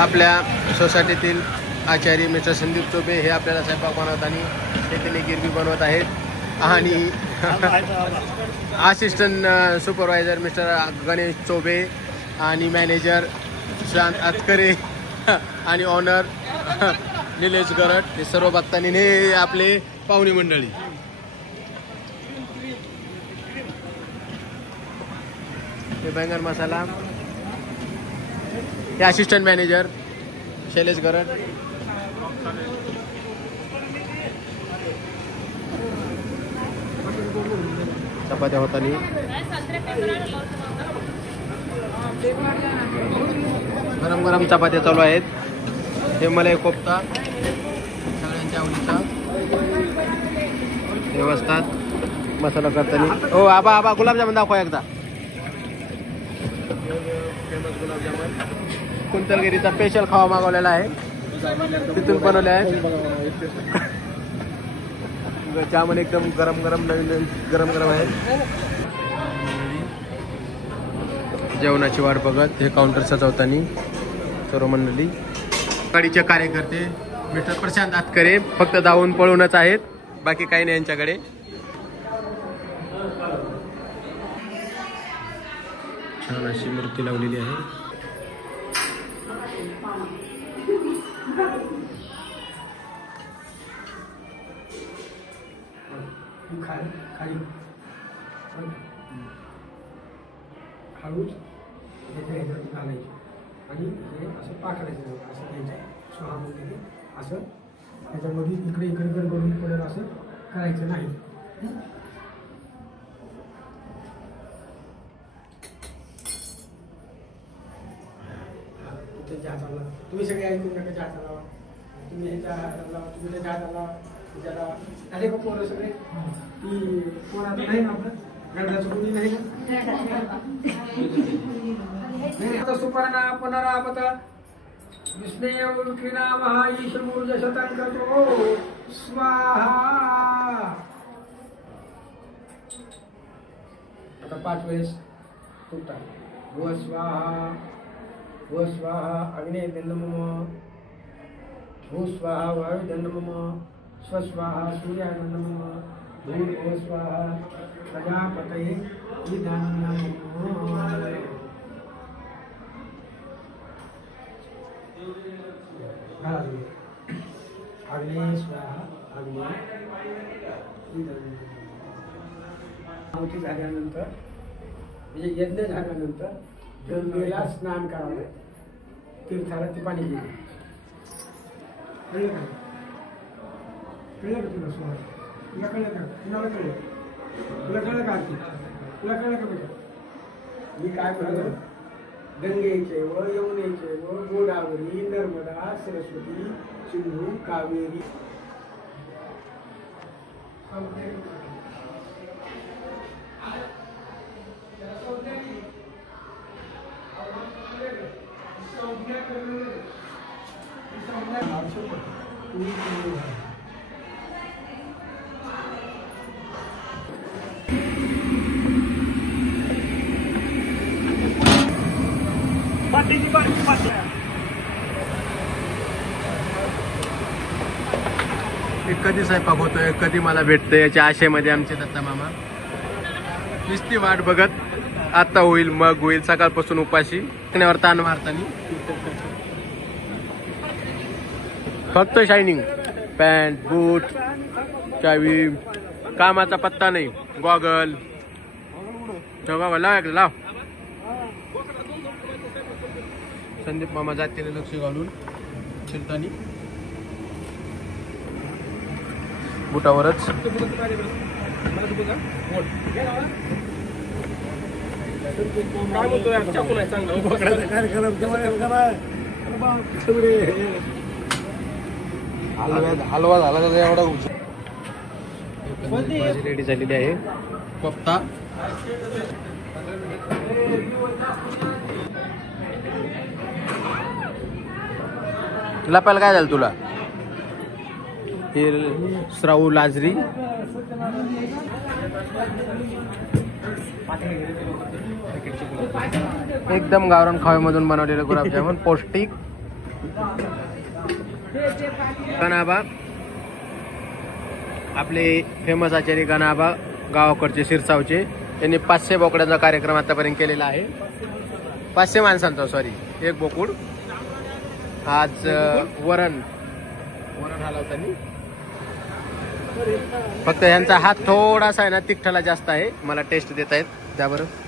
आपल्या सोसायटीतील आचारी मिस्टर संदीप चोबे हे आपल्याला स्वयंपाक बनवताना शेतीने गिरवी बनवत आहेत आणि असिस्टंट सुपरवायझर मिस्टर गणेश चोबे आणि मॅनेजर शांत आतकरे आणि ऑनर निलेश गरट हे सर्व बघताना हे आपले पाहुणी मंडळी. हे बैंगन मसाला, हे असिस्टंट मॅनेजर शैलेश गरट. चपात्या होतानी गरम गरम चपात्या चालू आहेत. हे मलाई कोफ्ता सगळ्यांच्या आवडीचा व्यवस्थात मसाला करताना. हो आबा आबा गुलाबजामुन दाखवा एकदा. फेमस गुलाबजामुन कुंतलगिरीचा स्पेशल खावा मागवलेला आहे, तिथून बनवले आहे. जामुन एकदम गरम गरम नवीन गरम गरम आहे. जेवणाची वाट बघत हे काउंटर सजवताना सर्व मंडळी. गाडीचे कार्यकर्ते मिस्टर प्रशांत आतकरे फक्त धावून पळूनच आहेत, बाकी काही नाही यांच्याकडे. छान अशी मूर्ती लावलेली आहे. हळूच घालायची आणि हे असं पाकडायचं, असं घ्यायचं स्वाहामध्ये असं त्याच्यामध्ये इकडे इकडे गडबडून पडेल असं करायचं नाही. त्याच्या हाताला तुम्ही सगळे ऐकून नका, त्या हाताला तुम्ही ह्याच्या हाताला तुम्ही त्याच्या हाताला त्याला झाले का पोरं सगळे. ती पोर आता नाही ना आपलं गंधाचं कोणी नाही ना. सुपर्णा पुनरापत विस्नेय उल्क्रीना महाईश मूर्ज शतंकतो स्वाहा. आता 5 वेळेस तुमचा व स्वाहा व स्वाहा अग्नेयदंडमम, भू स्वाहा वायुदंडमम, स्वस्वाहा सूर्यादंडमम, भूर्भुवः स्वाहा प्रजापतये इदं. अग्ने स्वाहा अग्ने इदं. आहुती झाल्यानंतर म्हणजे यज्ञ झाल्यानंतर गंगेला स्नान करावे, तीर्थाला ते पाणी घ्यावे. कळलं का तुला स्वाहा? तुला कळलं का? कुणाला कळलं? तुला कळलं का? तुला कळलं का बेटा? मी काय म्हणतो, गंगेचे व यमुनेचे व गोदावरी नर्मदा सरस्वती सिंधू कावेरी कधी स्वयंपाक होतोय, कधी मला भेटतोय याच्या आशेमध्ये आमचे दत्ता मामा नुसती वाट बघत. आता होईल मग होईल, सकाळपासून उपाशी वर ताण मारतानी. फक्त शायनिंग पॅन्ट बूट चावी, कामाचा पत्ता नाही. गॉगल लाव लाव. संदीप मामा जातीने लक्ष घालून शिरतानी बुटावरच. हलवा झाला त्याचा एवढा. भाजी रेडी झालेली आहे. कोफ्ता लपायला काय झालं तुला? हे श्राऊ लाजरी एकदम गावरान खाव्यामधून बनवलेले गुलाबजामुन, पौष्टिक गणाबा आपले फेमस आचार्य गणाबा गावाकडचे शिरसावचे त्यांनी 500 बोकड्यांचा कार्यक्रम आतापर्यंत केलेला आहे. 500 माणसांचा, सॉरी, एक बोकुड. आज वरण हलवतानी फक्त यांचा हात थोडासा आहे ना तिखटाला जास्त आहे. मला टेस्ट देत आहेत त्याबरोबर.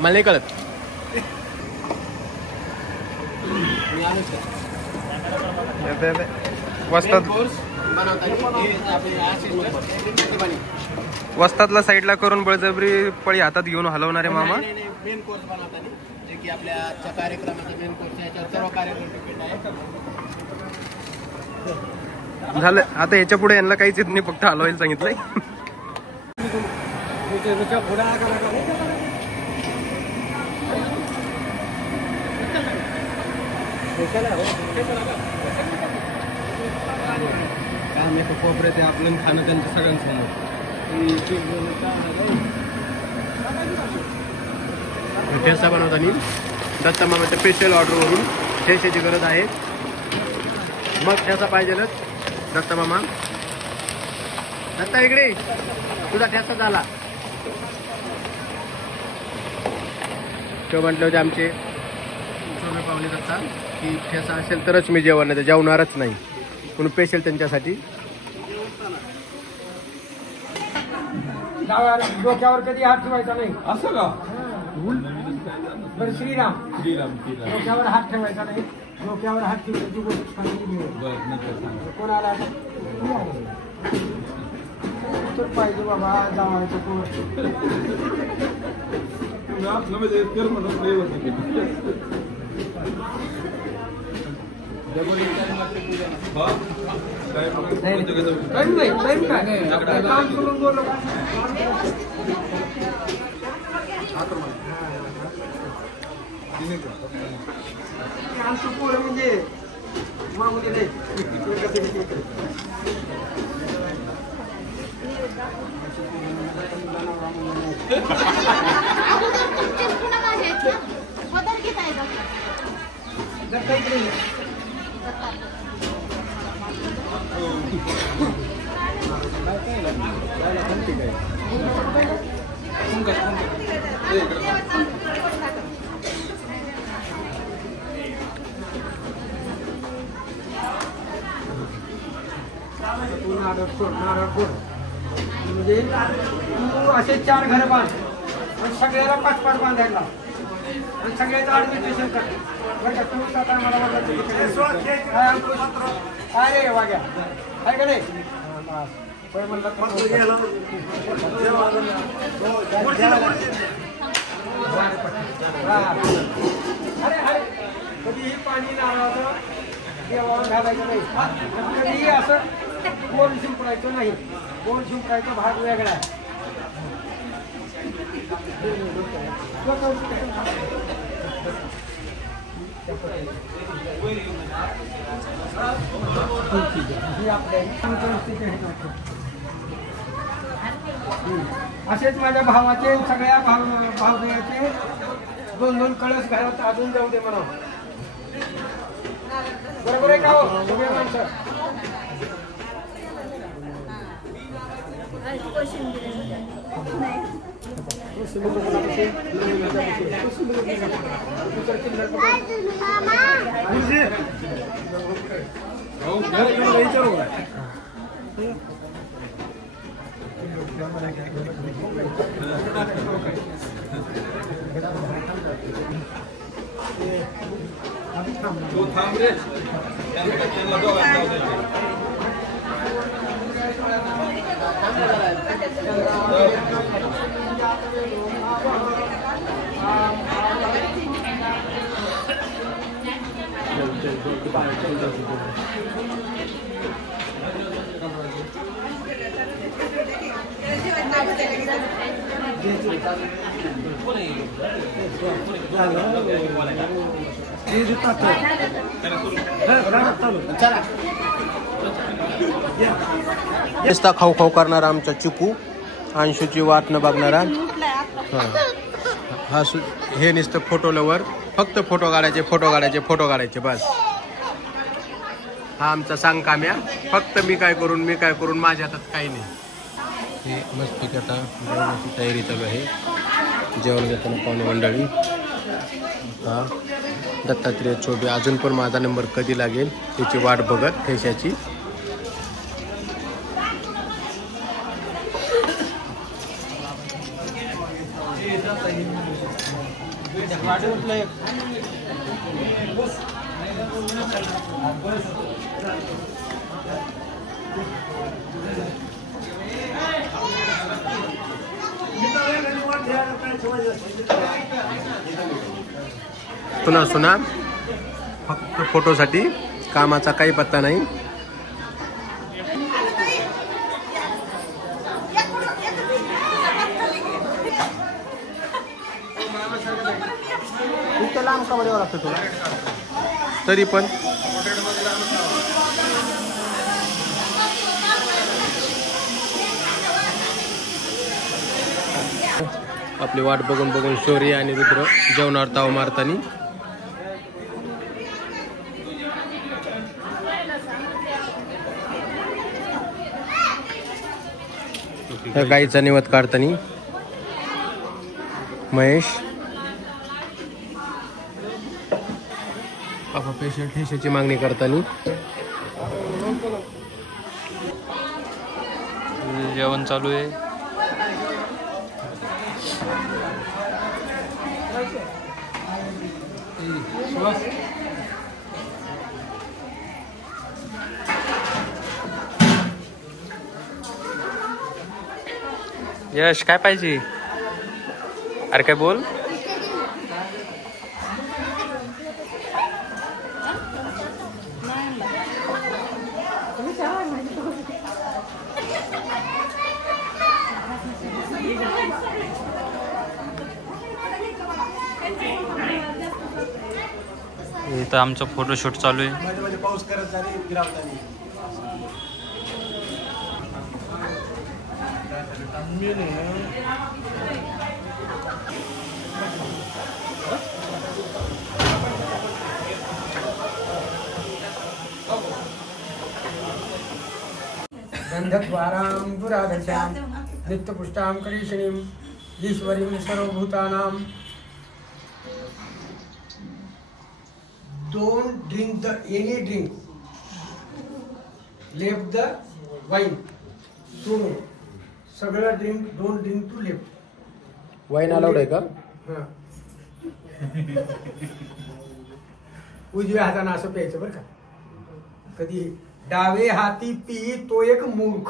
मला नाही कळत. वस्तादला साईडला करून बळजबरी पळी हातात घेऊन हलवणारे मामा. मेन कोर्स बनवताना जे की आपल्या आजच्या कार्यक्रमाचा मेन कोर्स आहे. याच्यावर सर्व कार्यक्रम डिपेंड आहे. झालं आता याच्या पुढे यांना काहीच येत नाही, फक्त हलवायला सांगितलंय. कोपरे ते आपलं खाणं त्यांच्या सगळ्यांसमोर. ठेचा बनवताना दत्ता मामाच्या स्पेशल ऑर्डरवरून ठेच्याची गरज आहे. मग ठेचा पाहिजेलच. दत्ता मामा, दत्ता इकडे, तुझा ठेचा झाला. तो म्हटले होते आमचे सोने पावले दत्ता की ठेचा असेल तरच मी जेवण, नाही तर जेवणारच नाही, म्हणून स्पेशल त्यांच्यासाठी. डोक्यावर कधी हात ठेवायचा नाही. असं का? बरं, श्रीराम डोक्यावर हात ठेवायचा नाही. डोक्यावर हात ठेवायची गोष्ट सांगितली. कोणाला पाहिजे बाबा जावायचं कोण. आमचं पोरं म्हणजे मामुली नाही. म्हणजे तू असे 4 घर बांध, सगळ्याला 5-5 बांधायला, आणि सगळ्याचं ऍडमिनिस्ट्रेशन कर. बरं का? तू आता मला काय रे वाग्या काय का नाही म्हणलं. अरे अरे कधीही पाणी नावाचं देवावर घालायचं नाही. कधीही असं कोण शिंपडायचं नाही. कोण शिंपडायचा भाग वेगळा आहे. असेच माझ्या भावाचे सगळ्या भावबंदाचे 2-2 कळस घरात अजून जाऊ दे म्हणा. बरोबर आहे का हो सगळे माणसं? नुसता खाऊ खाऊ करणारा आमचा चिकू, अंशूची वाट न बघणारा. हे नुसतं फोटो लवर, फक्त फोटो काढायचे फोटो काढायचे फोटो काढायचे बस. हा आमचा सांग काम्या, फक्त मी काय करून माझ्या हातात काही नाही. हे मस्त आता जेवणाची तयारी चालू आहे. जेवण घेताना पाहुणे मंडळी. हा दत्तात्रेय चोबे अजून पण माझा नंबर कधी लागेल त्याची वाट बघत ठेशाची. सुना फक्त फोटोसाठी, कामाचा काही पत्ता नाही. इतकं लांब का मध्ये लागतं तुला तरी पण. आपली वाट बघून शौर्य आणि रुद्र जेवणावर ताव मारतानी. गाईचा निवद काढतानी महेश. बाबा पेशंट ठेशाची मागणी करतानी. जेवण चालू आहे. यश काय पाहिजे? अरे काय बोल. इथं आमचं फोटोशूट चालू आहे. पाऊस करत झाली. गंधद्वारां दुरागतां नित्यपुष्टां करीषणीं ईश्वरीं सर्वभूतानां. Don't drink any drink. Leave the wine. So सगळं drink, don't drink to left. Wine allowed आहे का? उजव्या हाताने असं प्यायचं बरं का. कधी डावे हाती पी तो एक मूर्ख.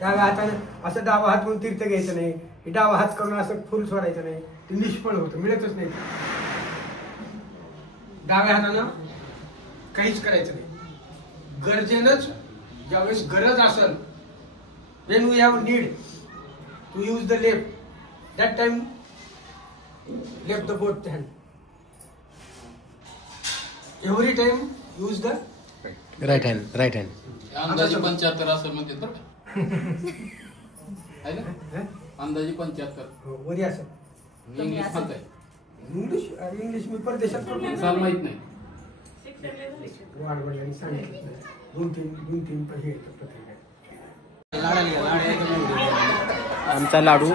डाव्या हाताने असं डावा हात म्हणून तीर्थ घ्यायचं नाही. डावा हात करून असं फुल सोडायचं नाही. ते निष्फळ होतं, मिळतच नाही. डाव्या हातानं काहीच करायचं नाही. गरजेनंच ज्यावेळेस गरज असेल, when we have need to use the left, that time left the both hand. Every time use the right hand. Right hand. अंदाजे 75 असं म्हणते बरं आहे ना. अंदाजे 75 वरी असं. इंग्लिश म्हणताय. इंग्लिश मी परदेशात करतो. साल माहित नाही. वाढवड्यांनी सांगितलं दोन तीन पैसे येतात. आमचा लाडू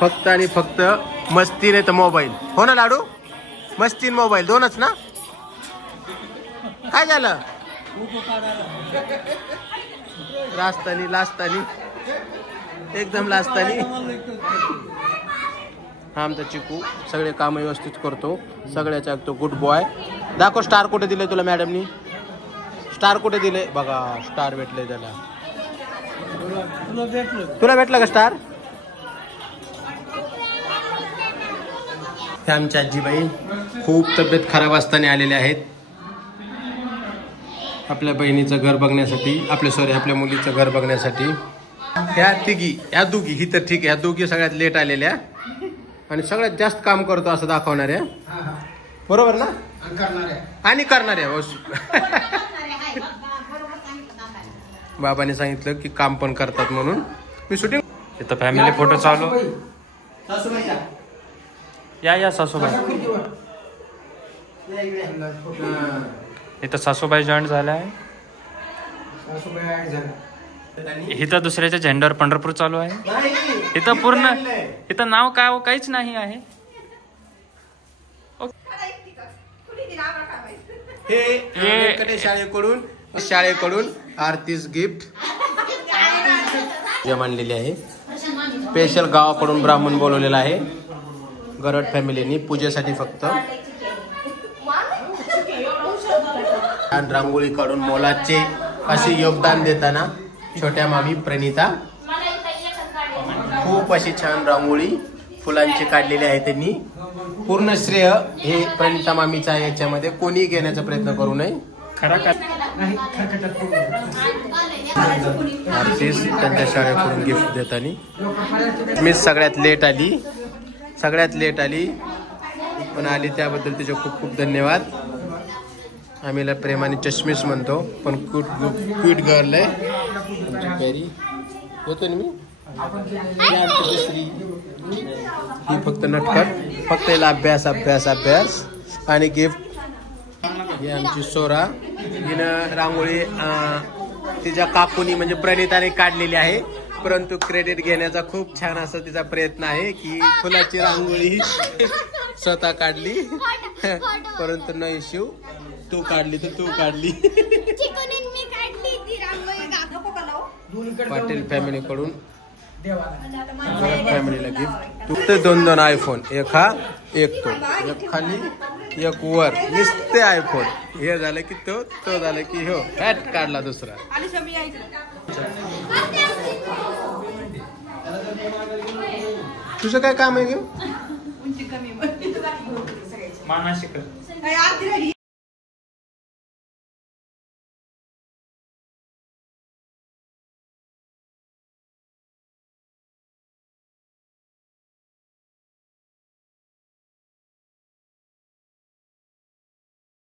फक्त आणि फक्त मस्ती नाही तर मोबाईल. हो ना लाडू? मस्ती मोबाईल दोनच ना. काय झालं? लाजतानी एकदम लाजतानी. हा आमचा चिकू सगळे काम व्यवस्थित करतो. सगळ्याच्या तो गुड बॉय. दाखव स्टार कुठे दिले तुला मॅडमनी? स्टार कुठे दिले बघा. स्टार भेटले त्याला. तुला भेटलं का स्टार? हे आमच्या आजीबाई खूप तब्येत खराब असताना आलेले आहेत आपल्या बहिणीचं घर बघण्यासाठी. आपल्या मुलीचं घर बघण्यासाठी. ह्या दोघी ही तर ठीक आहे. ह्या दोघी सगळ्यात लेट आलेल्या आणि सगळ्यात जास्त काम करतो असं दाखवणाऱ्या. बरोबर ना? आणि करणाऱ्या. बाबाने सांगितलं की काम पण करतात म्हणून. मी शूटिंग. इथं फॅमिली फोटो चालू. या सासूबाई. इथं सासूबाई जॉईन झाल्या आहे. इथं दुसऱ्याच्या झेंड्यावर पंढरपूर चालू आहे. इथं पूर्ण इथं नाव काय काहीच नाही आहे. हे शाळेकडून आरतीस गिफ्ट जे मांडलेली आहे. स्पेशल गावाकडून ब्राह्मण बोलवलेला आहे गरड फॅमिलीनी पूजेसाठी फक्त. छान रांगोळी काढून मोलाचे असे योगदान देताना छोट्या मामी प्रणिता खूप अशी छान रांगोळी फुलांची काढलेली आहे त्यांनी. पूर्ण श्रेय हे प्रणिता मामीचा आहे. याच्यामध्ये कोणी घेण्याचा प्रयत्न करू नये. आरतीस त्यांच्या शाळेकडून गिफ्ट देताना. मी सगळ्यात लेट आली पण आली त्याबद्दल तिचे खूप खूप धन्यवाद. आम्हीला प्रेमाने चष्मीस म्हणतो पण क्यूट गर्ल आहे आमची. येतो ना मी. ही फक्त नटखट फक्त याला अभ्यास आणि गिफ्ट. ही आमची सोरा. हिनं रांगोळी तिच्या काकूनी म्हणजे प्रणिताने काढलेली आहे. परंतु क्रेडिट घेण्याचा खूप छान असा तिचा प्रयत्न आहे की फुलाची रांगोळी स्वतः काढली. परंतु न इश्यू तू काढली तर तू काढली. पाटील फॅमिलीकडून फॅमिलीला गिफ्ट. फक्त 2 आयफोन. एक हा एक तो. एक खाली एक वर. नुसते आयफोन. हे झालं की तो झालं की हो फॅट काढला दुसरा. तुझं काय काम आहे घेऊ. मानाशिकर